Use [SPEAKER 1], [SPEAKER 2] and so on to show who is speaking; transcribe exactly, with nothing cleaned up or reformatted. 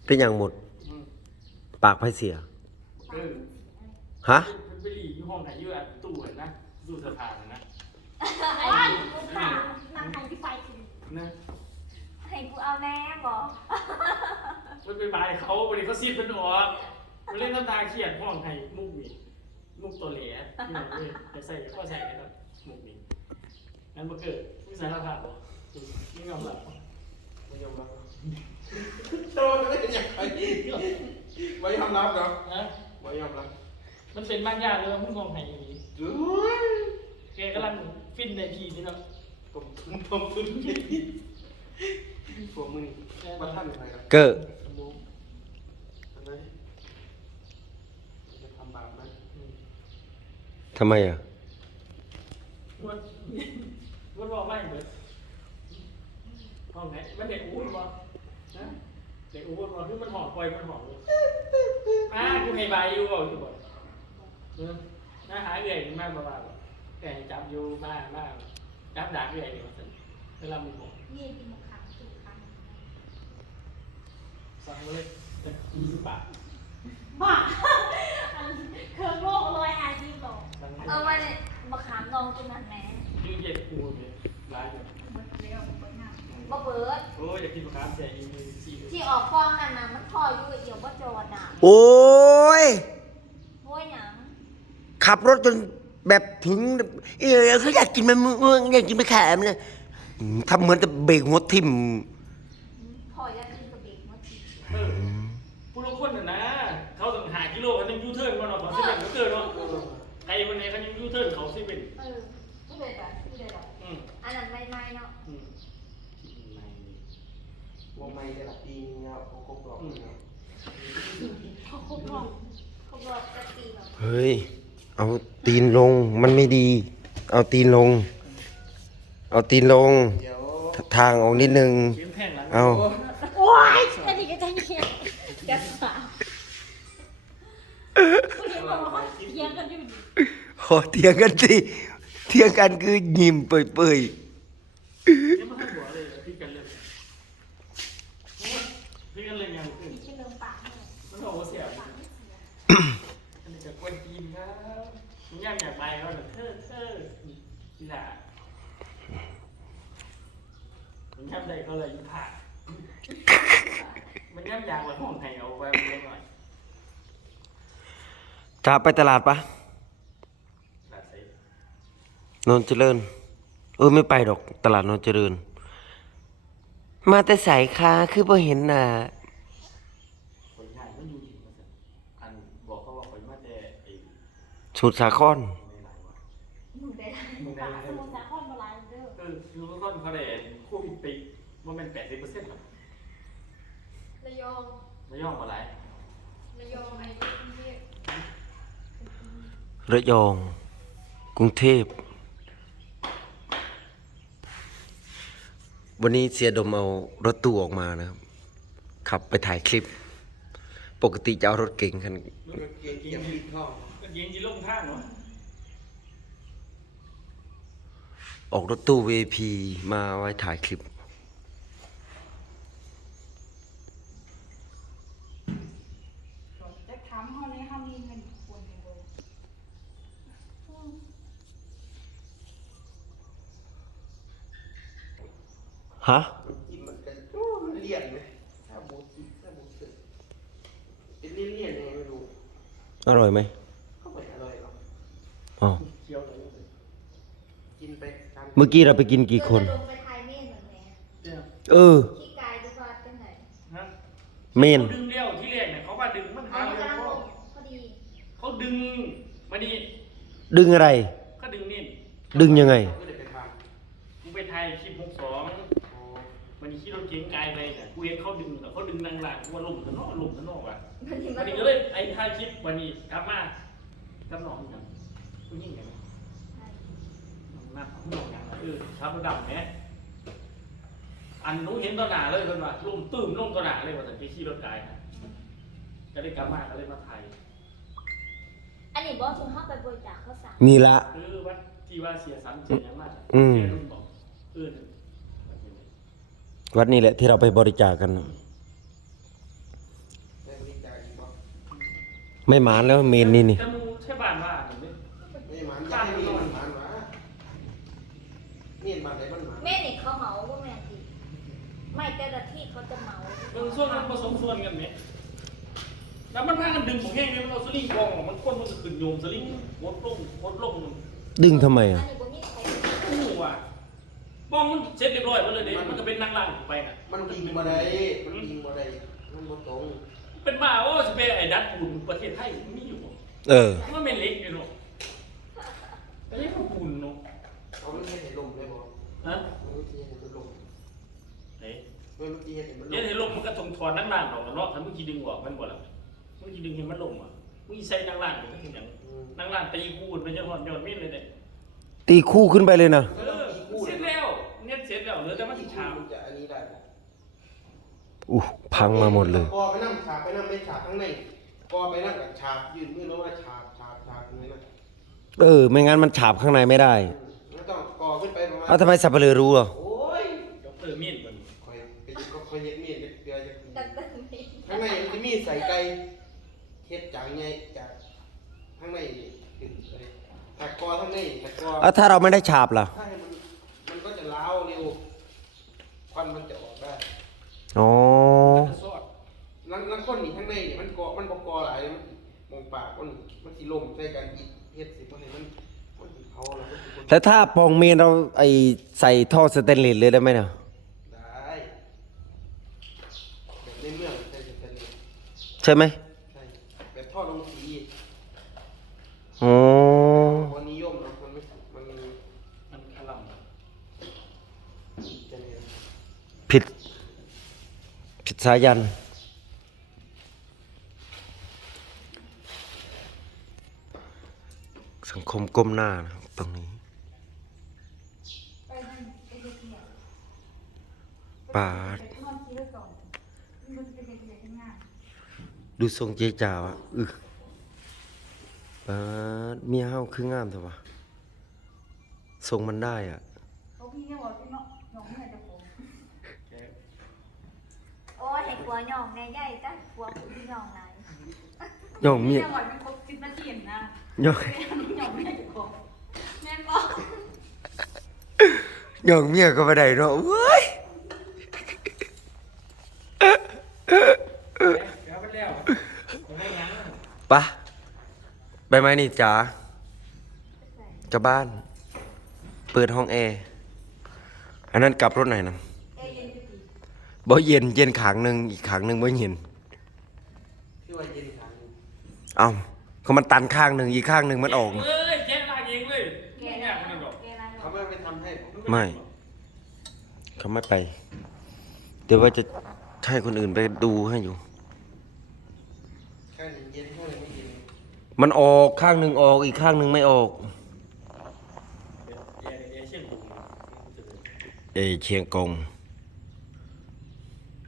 [SPEAKER 1] เป็นอย่างหมด
[SPEAKER 2] อืม
[SPEAKER 1] ปากไผเสีย
[SPEAKER 2] เออ
[SPEAKER 1] ฮะ
[SPEAKER 2] เป็นไปหลีอยู่ห้องไหนอยู่อ่ะตู้เห็นนะตู้เสื้อผ้าน่ะนะ
[SPEAKER 3] ไอ้กูถามนางไทยที่ไปถึง
[SPEAKER 2] นะ
[SPEAKER 3] ให้กูเอาแน่บอก
[SPEAKER 2] มันไปบายเขาวันนี้เขาซีดเป็นออกมันเล่นน้ำตาเขียนห้องไทยมุกนี่มุกตัวเหล่ที่ไหนเลยไปใส่ก็ใส่นะครับมุกนี้งั้นมาเกิดผู้สารภาพเหรอไม่ยอมรับไม่ยอมรับ
[SPEAKER 4] โดนไม่เป็นอย่างไรไม่ยอมรับเนาะ
[SPEAKER 2] นะ
[SPEAKER 4] ไม่ยอมรับ
[SPEAKER 2] มันเป็นบ้านยากเลยมึงมองไทยอย่างนี้
[SPEAKER 4] ดู
[SPEAKER 2] แกกำลังฟินในทีนี่เนาะ
[SPEAKER 4] ผมผมพึ่งผมมึงมาท่านอะไรกัน
[SPEAKER 1] เกอร์
[SPEAKER 4] สมองอะไรจะทำบาปไหม
[SPEAKER 1] ทำไมอ่ะ
[SPEAKER 2] มันมันบอกไม่เหมือนห้องไหนมันเด็กอู้หรือเปล่านะเด็กอู้หรือเปล่าคือมันหอมปล่อยมันหอมเลยอ่ากูให้ใบอยู่บ่อยู่บ่เออน้าหาเอื่อยมากบ้าๆแต่จับอยู่มากมากจับดักเอื่อยเดียวสิเวลามึงบอก
[SPEAKER 3] นี่กินมะขามถูกค
[SPEAKER 2] สั่งมาเลยยี่สิบบาท
[SPEAKER 3] ำบ้าอันเครื่องโลกลอยอาชีพหรอ
[SPEAKER 2] สั่งมา
[SPEAKER 3] เออวันนี้มะขามลองกินนั่นแหละ
[SPEAKER 2] ยืดเย็นกูเนี่ยร้ายอยู่
[SPEAKER 3] บ่เบิด
[SPEAKER 2] โอ้ยอยากกินมะขามแช่อีมือซีเลย
[SPEAKER 3] ที่ออกฟองนั่นน่ะมันพออยู่เดี๋ยวบ่จอดน่ะ
[SPEAKER 1] โอ้ย
[SPEAKER 3] โว้ยหยัง
[SPEAKER 1] ขับรถจนแบบถึง เออเขาอยากกินมันมึงอยากกินไปแขมเลยอืมทำเหมือนจะเบรกหัวทิ่ม
[SPEAKER 3] พออยากกินกับเด็กมาที
[SPEAKER 2] เออผู้ลงคนน่ะนะเขาต้องหากิโลเขาต้องยูเทิร์นมาเนาะเขาสิเป็นยูเทิร์นเนาะใครวันไหนเขายังยูเทิร์นเขาสิเป็น
[SPEAKER 3] เออไม่เป็นไรไม่เป็นไร
[SPEAKER 2] อืม
[SPEAKER 3] อันนั้นไม่ไม่เนาะ
[SPEAKER 2] อืม
[SPEAKER 4] วงไม่จะหลับปีนึงแล้วเขาครบรอบนึงแล้ว
[SPEAKER 3] เขาครบรอบครบรอบจะปีเนาะ
[SPEAKER 1] เฮ้ย เอาตีนลง มันไม่ดี เอาตีนลง เอาตีนลง
[SPEAKER 4] เดี๋ยว
[SPEAKER 1] ทางออกนิดนึง
[SPEAKER 2] เข็มแท่งหลัง
[SPEAKER 1] เอา
[SPEAKER 3] โอ้ยอันนี้ก็จะเงียบจะสาวคุณเห็นบอกว่าเขาเถียงกันอยู่นี่
[SPEAKER 1] โอ้เถียงกันสิเถียงกันคือยิ้มเปื่อย
[SPEAKER 2] เข็มมาให้หัวเลยพี่กันเลยพี่กันเลยยังขึ้น
[SPEAKER 3] มีชื่อเรื่องปากเนี่ย
[SPEAKER 2] มันบอกว่าเสียอันนี้จะกวนกินครับมึงย่างอยากไปเขาเถอะเธอเธอทีหลังมันย่ำใดเขาเลยยิ่งผ่ามันย่ำยางว่าห้องไทยเอาไว้เล็กหน่อย
[SPEAKER 1] ๆจะไปตลาดปะ
[SPEAKER 2] หลักใส่
[SPEAKER 1] นนท์เจริญ เออไม่ไปดอกตลาดนนท์เจริญ มาแต่ใส่คาคือพอเห็นน่ะ
[SPEAKER 2] คนงานมันอยู่ที่มันอันบอกเขาว่าคนมาแต่ไอ้
[SPEAKER 1] สุดสาคร
[SPEAKER 2] ในหลายวัน
[SPEAKER 3] มึงได้มึงปากสมุทรสาครมาลายเด้อ
[SPEAKER 2] เออคือเขาเขาได้โควิดไปว่ามันแปดสิบเปอร์เซ็นต์หรอ
[SPEAKER 3] ระยอง
[SPEAKER 2] ไม่ย่องมาหลาย
[SPEAKER 3] ระยองไอ้กรุงเทพ
[SPEAKER 1] ระยอง กรุงเทพ วันนี้เสียดมเอารถตู้ออกมานะครับ ขับไปถ่ายคลิป ปกติจะเอารถเก่งคัน
[SPEAKER 4] มันก็เกียงเกียงปิดท่อง
[SPEAKER 2] ก็ยิงจีลงท่าเนาะ
[SPEAKER 1] ออกรถตู้ วี ไอ พี มาไว้ถ่ายคลิป
[SPEAKER 3] จะถามเขาในเขามีเงินควรอยู่บ่
[SPEAKER 1] ฮะ
[SPEAKER 4] กินมันกันโอ้มันเลี่ยนไหมถ้าบูติถ้าบูติเป็นเลี่ยนเลี่ยนยังไงไม่รู้
[SPEAKER 1] อร่อยไหม
[SPEAKER 4] ก็ไม่อร่อยหรอก
[SPEAKER 1] อ๋อ
[SPEAKER 2] เคี้ยวเลย
[SPEAKER 4] กินไปตาม
[SPEAKER 1] เมื่อกี้เราไปกินกี่คน
[SPEAKER 3] ลงไปไทยเมนเหมือนแม่
[SPEAKER 2] เนี่ย
[SPEAKER 1] เออ
[SPEAKER 3] ขี้กายดูว่าเป็นไหน
[SPEAKER 2] ฮะ
[SPEAKER 1] เมน
[SPEAKER 2] ดึงเลี้ยวที่แรกเนี่ยเขาว่าดึงมัน
[SPEAKER 3] เอา
[SPEAKER 2] หา
[SPEAKER 3] เว
[SPEAKER 2] เร็ว
[SPEAKER 3] ลาล
[SPEAKER 2] ก็
[SPEAKER 3] งพอดี
[SPEAKER 2] เขาดึงมานี่
[SPEAKER 1] ดึงอะไร
[SPEAKER 2] ก็ดึงนี่
[SPEAKER 1] ดึงยังไง
[SPEAKER 4] ก็เดี๋ยวไปทาน
[SPEAKER 2] กูไปไทยคลิปหกสอง
[SPEAKER 4] โอ้
[SPEAKER 2] มันขี่รถเก๋งไกลไปเนี่ยกูเห็นเขาดึงแต่เขาดึงนางหลังกูว่าหลุ่มข้างนอกหลุ่มข้างนอกอ่ะ
[SPEAKER 3] มันถึง
[SPEAKER 2] วั
[SPEAKER 3] มาน
[SPEAKER 2] นี้ก็เลยไอ้ถ่ายคลิปวันนี้กลับมากับน้องกันกูยิ่งไงนัดน้องอย่างเออครับระดับเนี้ยอันนู้เห็นต่อหน้าเลยคนว่าลุ่มตื้มลุ่มต่อหน้าเลยว่าแต่ที่ขี่รถไกลนะก็เลยกลับมาก็เลยมาไทย
[SPEAKER 3] อันนี้บอกถึงเขาไปบริจาคข้าวสาร
[SPEAKER 1] นี่ละ
[SPEAKER 2] เออวัดที่ว่าเสียสันเสียยังมาก
[SPEAKER 1] อืม
[SPEAKER 2] เสียรุ่นบอกเออวัดนี้
[SPEAKER 1] วัดนี้แหละที่เราไปบริจาคกันน่ะไม่หมานแล้วเมนนี่นี่
[SPEAKER 2] จะมูใช่บ้านว่าหรือไม่
[SPEAKER 4] ไม่หมานอยากให้มีมันหมานวะเมียนบานไหนมันหมาน
[SPEAKER 3] แม่นี่เขาเหมาว่าแม่ทีไม่แต่ละที่เขาจะเหมา
[SPEAKER 2] มึงส่วนมันผสมส่วนกันไหมแล้วมันพากันดึงผมแห้งเนี่ยมันเอาสลิงกองออกมันก้นมันจะขึ้นโยมสลิงวดลงวดลงมัน
[SPEAKER 1] ดึงทำไม
[SPEAKER 3] อั
[SPEAKER 1] อ่ะ
[SPEAKER 3] นนี้บ่มีใคร
[SPEAKER 2] คู่ว่ะบ้องมันเสร็จเรียบร้อยหมดเลยเด็มันก็เป็นนั่งล่างไปน่ะ
[SPEAKER 4] มันยิงมาได้มันยิงมาได้มันบ่ตรง
[SPEAKER 2] เป็นบ้าว่าสเปรย์ไอ้ดัดปูนประเทศไทยมันมีอยู่บ่
[SPEAKER 1] เออ
[SPEAKER 2] มันเป็นเล็กอยู่เนาะแต่นี่มันปูนเนาะ
[SPEAKER 4] เอามันเฮ็ดให้ลมได้บ่
[SPEAKER 2] ฮะ
[SPEAKER 4] มันวิธีเฮ็ดให้มันลม
[SPEAKER 2] เฮ้ย
[SPEAKER 4] มันวิธีเฮ็ดให้มันล
[SPEAKER 2] เนี่ย
[SPEAKER 4] ม
[SPEAKER 2] เห็นลมมันก็ทงทอนนั่งล่างออกกันเนาะถ้ามึงจีดึงออกมันบ่ล่ะมึงจีดึงให้มันลงอ่ะมึงใส่นั่งล่างเป็นอย่างนั่งล่างตีกูดมันจะหอนยอดมีดเลยเนี่ย
[SPEAKER 1] ตีคู่ขึ้นไปเลยนะ
[SPEAKER 2] เออเสร็จแล้วเนี่ยเสร็จแล้วเหลือแต่มันสิ
[SPEAKER 4] ที่
[SPEAKER 2] ถาม
[SPEAKER 4] มันจะอันนี้ได้บ่
[SPEAKER 1] อู้พังมาหมดเลย
[SPEAKER 4] กอไปนั่งฉาบไปนั่งไม่ฉาบข้างในกอไปนั่งกับฉาบยืนมือแล้วว่าฉาบฉาบฉาบตรงนี้นะ
[SPEAKER 1] เออ ไม่งั้นมันฉาบข้างในไม่ได้
[SPEAKER 4] แล้วต้องกอขึ้นไปประมาณ
[SPEAKER 1] เอ้าทำไมสับเปลือรู้อ่ะ
[SPEAKER 4] โอ้ย
[SPEAKER 2] ยกเตอร์มีดมัน
[SPEAKER 4] คอยไปก็คอยเฮ็ดมีดเดือยจะ
[SPEAKER 3] ดังดังนี้
[SPEAKER 4] ข้างในมันจะมีใส่ไก่เฮ็ดจากไงจากข้างในถึงเลยถักกอข้างในถักกอ
[SPEAKER 1] เอ้าถ้าเราไม่ได้ฉาบล่ะ
[SPEAKER 4] ถ้าให้มันมันก็จะล้าวเร็วควันมันจะออกได้
[SPEAKER 1] อ๋อ
[SPEAKER 2] จะซอด
[SPEAKER 4] นังนังคนนี่ข้างในนี่มันกอมันบ่กอหลายมันมองปากมันมันสิลมใส่กันอีกเฮ็ดสิบ่ให้มันมันสิเผาแล้วมันสิบ่
[SPEAKER 1] แล้วถ้าปองเมนเราไอใส่ท่อสเตนเลสเลยได้ไหมเนี่ย
[SPEAKER 4] ได้แบบในเมืองใช่สแตนเลส
[SPEAKER 1] ใช่ไหม
[SPEAKER 4] ใช่แบบท่อลงสี
[SPEAKER 1] อ๋อ
[SPEAKER 4] คนนิยมเนาะมันไม่มัน
[SPEAKER 2] มันขลัง
[SPEAKER 4] จะเนี่ย
[SPEAKER 1] ผิด ผิดสายัน สังคมก้มหน้านะครับตรงนี้
[SPEAKER 3] ไปนั่นไปเฮ็ดเนี่ย
[SPEAKER 1] ปาด
[SPEAKER 3] ไปนอนคิดไว้ก่อนมันจะเป็นเด็กๆง่าย
[SPEAKER 1] ดูทรงเจ๊จ๋าวะอึปาดเมียเฮาคืองามเถอะวะทรงมันได้อ่ะ
[SPEAKER 3] เขาพี่เนี่ยบอกที่เนาะน้องเนี่ยจะผม
[SPEAKER 2] แก
[SPEAKER 3] โอ้ยเห็นกลัวหย่องแน่ใหญ่จ้ะกลัวผู้ที่หย่องไหน
[SPEAKER 1] ย่องเมีย
[SPEAKER 3] จังหวัดมันครบสิบนาทีนะ
[SPEAKER 1] ย่อง
[SPEAKER 3] หย่องแม่จะบอกแม่นบอก
[SPEAKER 1] ย่องเมียก็บ่ได้เนาะเว้ย
[SPEAKER 2] แกไปแล้วผมไม่ยั้ง
[SPEAKER 1] ปะใบไม้นี่จ๋าจะบ้าน เปิดห้องแอร์อันนั้นกลับรถไหนนะ
[SPEAKER 3] เอ้ยเย็นจะตี
[SPEAKER 1] บ่เย็นเย็นขางหนึ่งอีกขางหนึ่งบ่เย็น
[SPEAKER 4] ที่ว่าเย็นขัง
[SPEAKER 1] เอ้าก็มันตันข้างหนึ่งอีกข้างหนึ่งมันออก
[SPEAKER 2] เอ้ยแกได้เองเลย
[SPEAKER 3] แก
[SPEAKER 2] ไม่
[SPEAKER 3] นะ
[SPEAKER 2] ยากมันหรอก
[SPEAKER 3] แกนะ
[SPEAKER 4] เขาไม่ไปทำให้ผม
[SPEAKER 1] ไม่ เขาไม่ไป เดี๋ยวว่าจะให้คนอื่นไปดูให้อยู่
[SPEAKER 4] แค่เย็นเท่าไหร่ไม่เย็น
[SPEAKER 1] มันออกข้างหนึ่งออกอีกข้างหนึ่งไม่ออก
[SPEAKER 2] เอเอเชียนกลุ่ม
[SPEAKER 1] เอยเชียงกง
[SPEAKER 2] เ